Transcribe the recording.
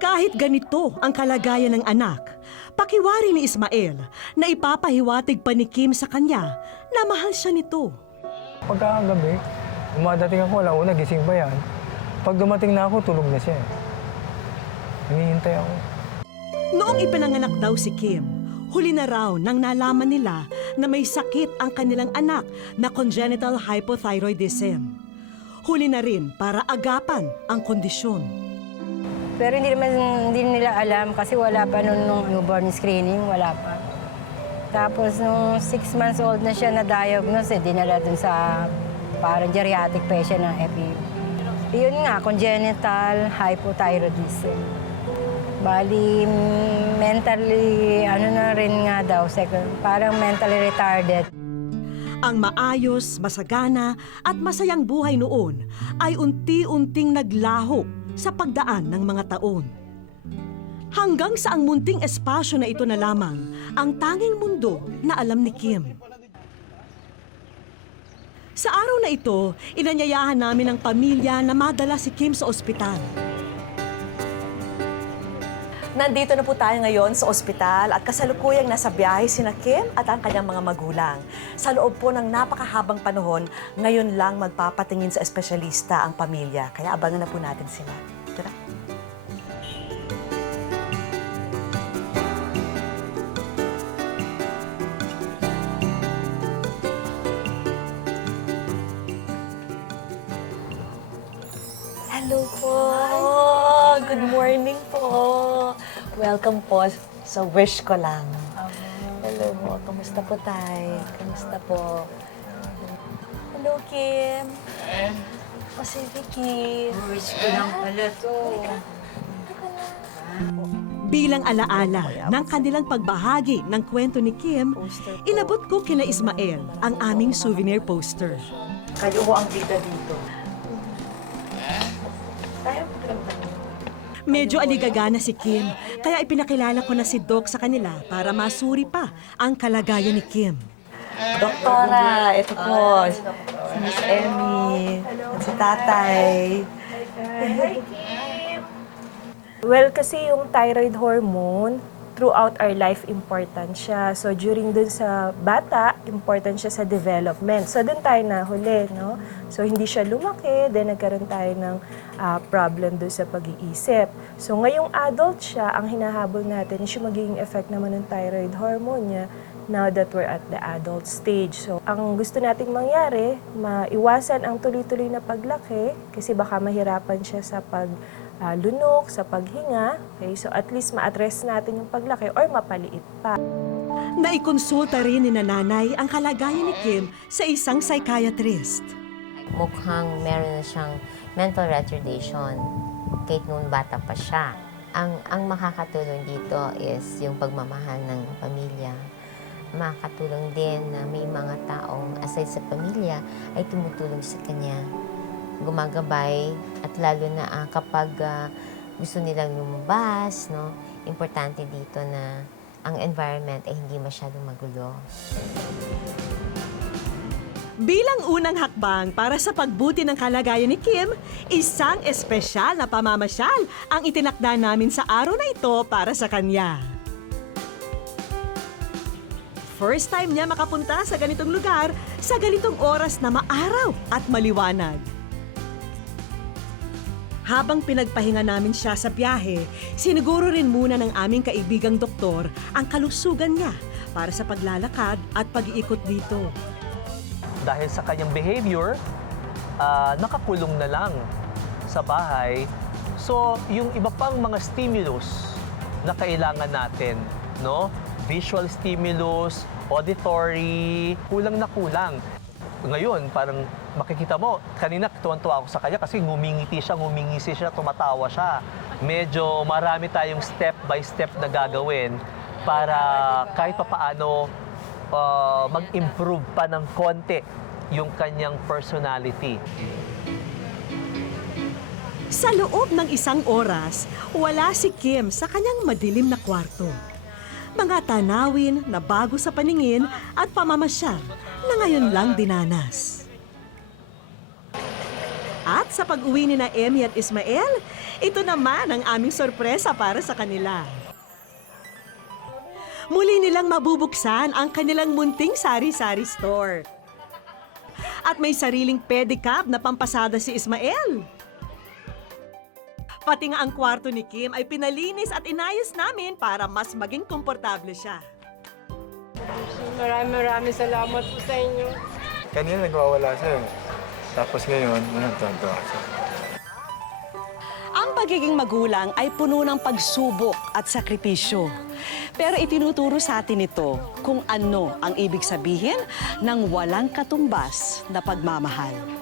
Kahit ganito ang kalagayan ng anak, pakiwari ni Ismael na ipapahiwatig pa ni Kim sa kanya na mahal siya nito. Pagkagabi, dumadating ako, wala una, gising pa yan. Pag dumating na ako, tulog na siya. Hinihintay ako. Noong ipinanganak daw si Kim, huli na raw nang nalaman nila na may sakit ang kanilang anak na congenital hypothyroidism. Huli na rin para agapan ang kondisyon. Pero hindi nila alam kasi wala pa nung newborn screening, wala pa. Tapos nung 6 months old na siya na-diagnose, dinala dun sa parang geriatric patient ng FEU. Yun nga, congenital hypothyroidism. Bali, mentally, na rin nga daw, parang mentally retarded. Ang maayos, masagana at masayang buhay noon ay unti-unting naglaho sa pagdaan ng mga taon. Hanggang sa ang munting espasyo na ito na lamang ang tanging mundo na alam ni Kim. Sa araw na ito, inanyayahan namin ang pamilya na madala si Kim sa ospital. Nandito na po tayo ngayon sa ospital at kasalukuyang nasa biyahe sina Kim at ang kanyang mga magulang. Sa loob po ng napakahabang panahon, ngayon lang magpapatingin sa espesyalista ang pamilya. Kaya abangan na po natin sila. Tara. Hello po. Good morning po. Welcome po sa wish ko lang. Hello po. Kamusta po, Tay? Kamusta po? Hello, Kim. O si Vicky. Wish ko lang pala to. Bilang alaala ng kanilang pagbahagi ng kwento ni Kim, inabot ko kina Ismael ang aming souvenir poster. Kayo ho ang bida dito. Tayo po. Medyo aligagana si Kim, kaya ipinakilala ko na si Doc sa kanila para masuri pa ang kalagayan ni Kim. Doktora, ito po. Si Miss Emmy. At si Tatay. Well, kasi yung thyroid hormone, throughout our life, important siya. So, during dun sa bata, important siya sa development. So, dun tayo nahuli, no? So, hindi siya lumaki, then nagkaroon tayo ng problem dun sa pag-iisip. So, ngayong adult siya, ang hinahabol natin is yung magiging effect naman ng thyroid hormone niya now that we're at the adult stage. So, ang gusto nating mangyari, maiwasan ang tuloy-tuloy na paglaki kasi baka mahirapan siya sa lunok, sa paghinga. Okay? So at least ma-address natin yung paglaki or mapaliit pa. Naikonsulta rin ni nanay ang kalagayan ni Kim sa isang psychiatrist. Mukhang meron na siyang mental retardation kahit noon bata pa siya. Ang makakatulong dito is yung pagmamahal ng pamilya. Makakatulong din na may mga taong aside sa pamilya ay tumutulong sa kanya, gumagabay, at lalo na kapag gusto nilang lumabas, no, importante dito na ang environment ay hindi masyadong magulo. Bilang unang hakbang para sa pagbuti ng kalagayan ni Kim, isang espesyal na pamamasyal ang itinakda namin sa araw na ito para sa kanya. First time niya makapunta sa ganitong lugar sa ganitong oras na maaraw at maliwanag. Habang pinagpahinga namin siya sa biyahe, siniguro rin muna ng aming kaibigang doktor ang kalusugan niya para sa paglalakad at pag-iikot dito. Dahil sa kanyang behavior, nakakulong na lang sa bahay. So, yung iba pang mga stimulus na kailangan natin, no? Visual stimulus, auditory, kulang na kulang. Ngayon, parang makikita mo, kanina tuwan-tuwa ako sa kanya kasi ngumingiti siya, ngumingisi siya, tumatawa siya. Medyo marami tayong step by step na gagawin para kahit papaano mag-improve pa ng konti yung kanyang personality. Sa loob ng isang oras, wala si Kim sa kanyang madilim na kwarto. Mga tanawin na bago sa paningin at pamamasyal na ngayon lang dinanas. At sa pag-uwi ni na Emmy at Ismael, Ito naman ang aming sorpresa para sa kanila. Muli nilang mabubuksan ang kanilang munting sari-sari store. At may sariling pedicab na pampasada si Ismael. Pati nga ang kwarto ni Kim ay pinalinis at inayos namin para mas maging komportable siya. Maraming salamat po sa inyo. Kanina nagwawala siya. Tapos ngayon, tuwa siya. Ang pagiging magulang ay puno ng pagsubok at sakripisyo. Pero itinuturo sa atin ito kung ano ang ibig sabihin ng walang katumbas na pagmamahal.